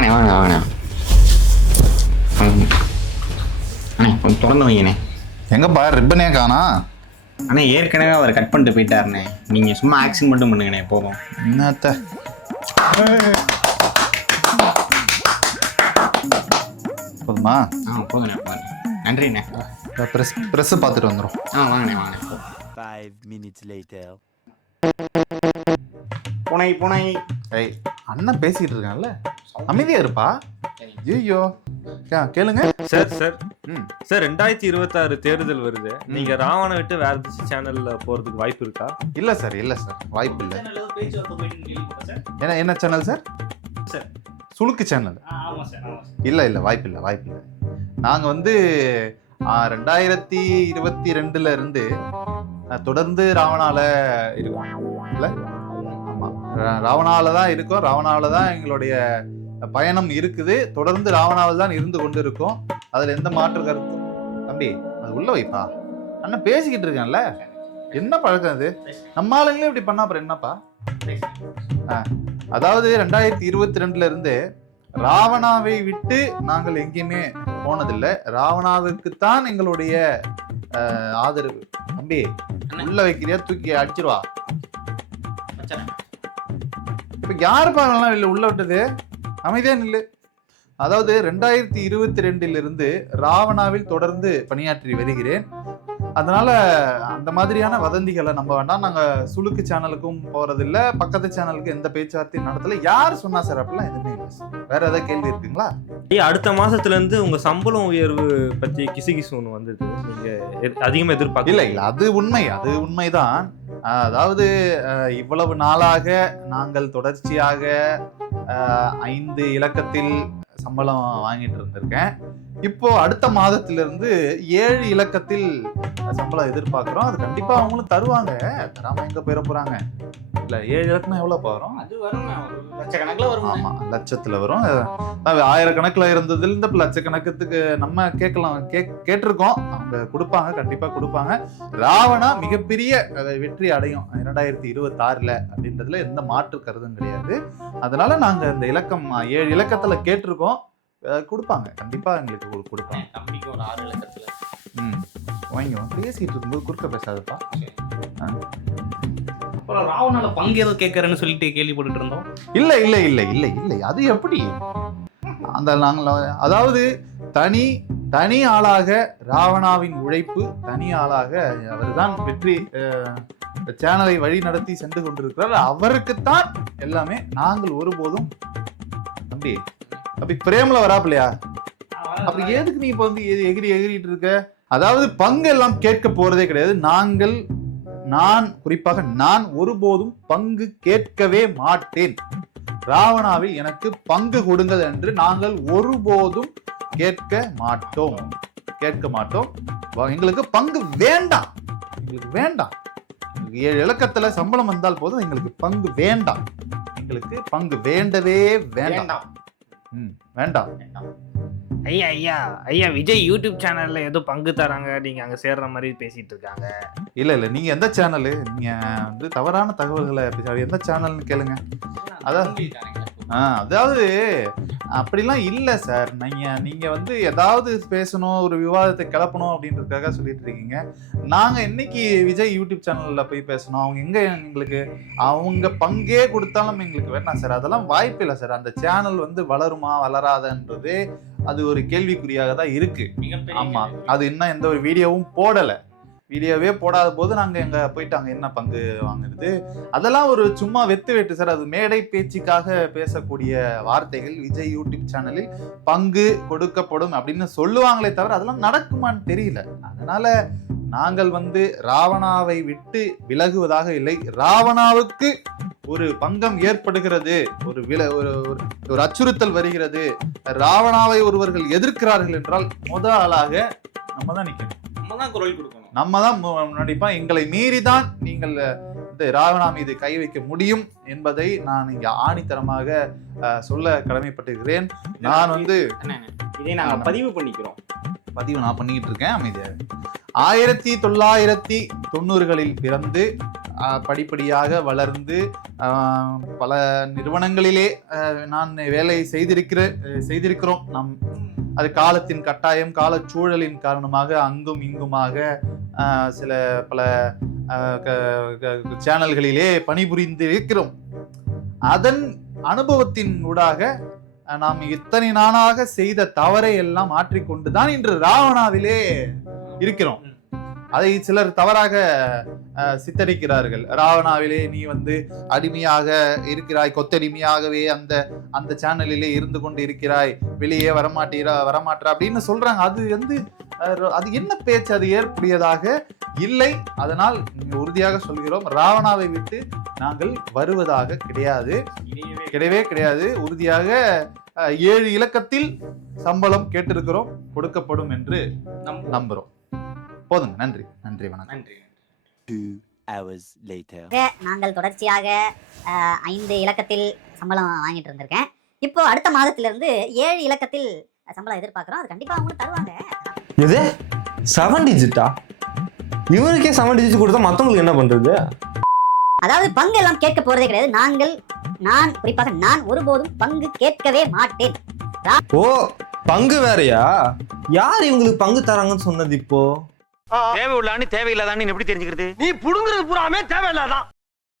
வாங்கண்ணே வாங்க வாங்கண்ணே வாங்க. அண்ணே கொஞ்சம் திறந்து வைங்கண்ணே எங்கப்பா ரிப்பனே காணா அண்ணே ஏற்கனவே அவர் கட் பண்ணிட்டு போயிட்டாருண்ணே நீங்கள் சும்மா ஆக்ஷன் மட்டும் பண்ணுங்கண்ணே போதும் என்னத்த போதுமா ஆ போதுண்ணே போதுண்ணே நன்றிண்ணே ப்ரெஸ் ப்ரெஸ்ஸை பார்த்துட்டு வந்துடும் ஆ வாங்கண்ணே வாங்கண்ணே Five minutes later. பூனை பூனை ஏய் அண்ணன் பேசிட்டு இருக்கான்ல அமைதியா இருப்பா? ஐயோ கேளுங்க. Sir sir. ம். சார் ரெண்டாயிரத்தி இருபத்தாறு தேர்தல் வருது. நீங்க ராவண விட்டு வேற ஏதாச்சும் சேனல்ல போறதுக்கு வாய்ப்பு இருக்கா? இல்ல சார் இல்ல சார். வாய்ப்பு இல்ல. என்ன என்ன சேனல் சார்? சார். சுளுக்கு சேனல் இல்ல இல்ல வாய்ப்பு இல்ல வாய்ப்பு இல்ல. நாங்க வந்து ரெண்டாயிரத்தி இருபத்தி ரெண்டுல இருந்து தொடர்ந்து ராவணால இருக்கோம். இல்ல? ஆமா. ராவணால தான் இருக்கோம். ராவணால தான் எங்களுடைய பயணம் இருக்குது. தொடர்ந்து ராவணாவில் தான் இருந்து கொண்டு இருக்கோம் அதுல எந்த மாற்று கருத்தும் தம்பி அது உள்ள வைப்பா. அண்ணன் பேசிக்கிட்டு இருக்கான்ல. என்ன பழக்கம் அது? நம்ம ஆளுங்களே இப்படி பண்ணா அப்புறம் என்னப்பா? அதாவது ரெண்டாயிரத்தி இருபத்தி ரெண்டுல இருந்து ராவணாவை விட்டு நாங்கள் எங்கேயுமே போனதில்லை. ராவணாவுக்குத்தான் எங்களுடைய ஆதரவு. தம்பி உள்ள வைக்கிறியா தூக்கி அடிச்சிருவா? இப்ப யாரு பாருலாம் இல்ல உள்ள விட்டது? அமைதியா நில்லு அதாவது ரெண்டாயிரத்தி இருபத்தி ரெண்டிலிருந்து ராவணாவில் தொடர்ந்து பணியாற்றி வருகிறேன். அதனால அந்த மாதிரியான வதந்திகளை நம்ம வேண்டாம். நாங்க சுளுக்கு சேனலுக்கும் போறதில்ல. பக்கத்து சேனலுக்கு எந்த பேச்சுவார்த்தையும் நடத்தல. யார் சொன்னா சார் அப்படிலாம் எதுவுமே வேற ஏதாவது கேள்வி இருக்குங்களா? அடுத்த மாசத்துல இருந்து உங்க சம்பளம் உயர்வு பத்தி கிசு கிசு ஒண்ணு வந்தது. நீங்க அதிகமா எதிர்பார்க்க இல்ல இல்ல. அது உண்மை. அது உண்மைதான். அதாவது இவ்வளவு நாளாக நாங்கள் தொடர்ச்சியாக ஐந்து இலக்கத்தில் சம்பளம் வாங்கிட்டு இருந்திருக்கேன். இப்போ அடுத்த மாதத்திலிருந்து ஏழு இலக்கத்தில் சம்பளம் எதிர்பார்க்குறோம். அது கண்டிப்பாக அவங்களும் தருவாங்க. தராமல் எங்கே போயிட போகிறாங்க இல்லை ஏழு இலக்கணம் எவ்வளோ போகிறோம் அது வரும் லட்சக்கணக்கில் வரும் ஆமா லட்சத்துல வரும். ஆயிரக்கணக்கில் இருந்ததுல இருந்து இப்ப லட்சக்கணக்கத்துக்கு நம்ம கேட்கலாம் கேக் கேட்டிருக்கோம். அவங்க கொடுப்பாங்க கண்டிப்பா கொடுப்பாங்க. ராவணா மிகப்பெரிய வெற்றி அடையும். இரண்டாயிரத்தி இருபத்தி ஆறுல அப்படின்றதுல எந்த மாற்று கருதும் கிடையாது. அதனால நாங்க இந்த இலக்கம் ஏழு இலக்கத்துல கேட்டிருக்கோம். கொடுப்பாங்க. கண்டிப்பா எங்களுக்கு கொடு- கொடுப்பாங்க. தம்பிக்கு ஒரு ஆறு லட்சத்தில் ம். வாங்க பேசிட்டு இருக்கும்போது குறுக்க பேசாதப்பா. அப்புறம் ராவணால பங்கு ஏதோ கேட்கறேன்னு சொல்லிட்டு கேள்விப்பட்டுட்டு இருந்தோம். இல்ல இல்ல இல்ல இல்ல இல்ல. அது எப்படி? அந்த நாங்கள் அதாவது தனி தனி ஆளாக ராவணாவின் உழைப்பு தனி ஆளாக அவர்தான் வெற்றி இந்த சேனலை வழி நடத்தி சென்று கொண்டிருக்கிறார். அவருக்குத்தான் எல்லாமே நாங்கள் ஒருபோதும் தம்பி அப்படி பிரேமல வராப்பில்லையா? அப்புறம் எதுக்கு நீ இப்ப வந்து எகிரி எகிரிட்டு இருக்க? அதாவது பங்கு எல்லாம் கேட்க போறதே கிடையாது. நாங்கள் நான் குறிப்பாக நான் ஒருபோதும் பங்கு கேட்கவே மாட்டேன். ராவணாவில் எனக்கு பங்கு கொடுங்கள் என்று நாங்கள் ஒருபோதும் கேட்க மாட்டோம். கேட்க மாட்டோம். எங்களுக்கு பங்கு வேண்டாம். எங்களுக்கு வேண்டாம். ஏழு இலக்கத்துல சம்பளம் வந்தால் போதும். எங்களுக்கு பங்கு வேண்டாம். எங்களுக்கு பங்கு வேண்டவே வேண்டாம். வேண்டாம். ம், வேண்டாம். ஐயா ஐயா ஐயா விஜய் யூடியூப் சேனல்ல ஏதோ பங்கு தராங்க நீங்க அங்க சேர்ற மாதிரி பேசிட்டு இருக்காங்க. இல்ல இல்ல நீங்க எந்த சேனலு? நீங்க வந்து தவறான தகவல்களை எந்த சேனல்னு கேளுங்க. அதான். ஆ அதாவது அப்படிலாம் இல்லை சார். நீங்க நீங்க வந்து ஏதாவது பேசணும் ஒரு விவாதத்தை கிளப்பணும் அப்படின்றதுக்காக சொல்லிட்டு இருக்கீங்க. நாங்க என்னைக்கு விஜய் யூடியூப் சேனல்ல போய் பேசணும். அவங்க எங்க எங்களுக்கு அவங்க பங்கே கொடுத்தாலும் எங்களுக்கு வேண்டாம் சார். அதெல்லாம் வாய்ப்பு இல்லை சார். அந்த சேனல் வந்து வளருமா வளராதன்றது அது ஒரு கேள்விக்குறியாக தான் இருக்கு ஆமா. அது இன்னும் எந்த ஒரு வீடியோவும் போடல. வீடியோவே போடாத போது நாங்கள் எங்கே போயிட்டாங்க என்ன பங்கு வாங்குறது? அதெல்லாம் ஒரு சும்மா வெத்து வெட்டு சார். அது மேடை பேச்சுக்காக பேசக்கூடிய வார்த்தைகள். விஜய் யூடியூப் சேனலில் பங்கு கொடுக்கப்படும் அப்படின்னு சொல்லுவாங்களே தவிர அதெல்லாம் நடக்குமான்னு தெரியல. அதனால நாங்கள் வந்து ராவணாவை விட்டு விலகுவதாக இல்லை. ராவணாவுக்கு ஒரு பங்கம் ஏற்படுகிறது. ஒரு வில ஒரு ஒரு- ஒரு அச்சுறுத்தல் வருகிறது. ராவணாவை ஒருவர்கள் எதிர்க்கிறார்கள் என்றால் முத ஆளாக நம்ம தான் நிற்கணும் நம்ம தான் குரல் கொடுக்கணும். நம்ம தான் முன்னாடிப்பா எங்களை மீறிதான் நீங்கள் இந்த ராவணா மீது கை வைக்க முடியும் என்பதை நான் இங்க ஆணித்தரமாக சொல்ல கடமைப்பட்டிருக்கிறேன். நான் வந்து இதை நாங்க பதிவு பண்ணிக்கிறோம். பதிவு நான் பண்ணிக்கிட்டு இருக்கேன். அமைதியாக. ஆயிரத்தி தொள்ளாயிரத்தி தொண்ணூறுகளில் பிறந்து படிப்படியாக வளர்ந்து பல நிறுவனங்களிலே நான் வேலை செய்திருக்கிற செய்திருக்கிறோம். நம் அது காலத்தின் கட்டாயம் காலச்சூழலின் காரணமாக அங்கும் இங்குமாக சில பல க- க- சேனல்களிலே பணிபுரிந்து இருக்கிறோம் அதன் அனுபவத்தின் ஊடாக நாம் இத்தனை நாளாக செய்த தவறை எல்லாம் மாற்றிக்கொண்டுதான் இன்று ராவணாவிலே இருக்கிறோம். அதை சிலர் தவறாக சித்தரிக்கிறார்கள். ராவணாவிலே நீ வந்து அடிமையாக இருக்கிறாய் கொத்தடிமையாகவே அந்த அந்த சேனலிலே இருந்து கொண்டு இருக்கிறாய் வெளியே வரமாட்டீரா வரமாட்டா அப்படின்னு சொல்றாங்க. அது வந்து அது என்ன பேச்சு? அது ஏற்புடையதாக இல்லை. அதனால் உறுதியாக சொல்கிறோம். ராவணாவை விட்டு நாங்கள் வருவதாக கிடையாது. கிடையவே கிடையாது. உறுதியாக ஏழு இலக்கத்தில் சம்பளம் கேட்டிருக்கிறோம். கொடுக்கப்படும் என்று நம்புறோம். போதுங்க நன்றி. நன்றி வணக்கம். நன்றி Two hours later. நாங்கள் தொடர்ச்சியாக ஐந்து இலக்கத்தில் சம்பளம் வாங்கிட்டு இருந்திருக்கேன். இப்போ அடுத்த மாதத்துல இருந்து ஏழு இலக்கத்தில் சம்பளம் எதிர்பார்க்கிறோம். அது கண்டிப்பா அவங்களும் தருவாங்க. எது? செவன் டிஜிட்டா இவருக்கே செவன் டிஜிட் கொடுத்தா மற்றவங்களுக்கு என்ன பண்றது? அதாவது பங்கு எல்லாம் கேட்க போறதே கிடையாது. நாங்கள் நான் குறிப்பாக நான் ஒருபோதும் பங்கு கேட்கவே மாட்டேன். ஓ பங்கு வேறயா? யார் இவங்களுக்கு பங்கு தராங்கன்னு சொன்னது இப்போ? தேவை உள்ளான்னு தேவையில்லாதான்னு எப்படி தெரிஞ்சுக்கிறது? நீ புடுங்குறது பூராமே தேவையில்லாதான்.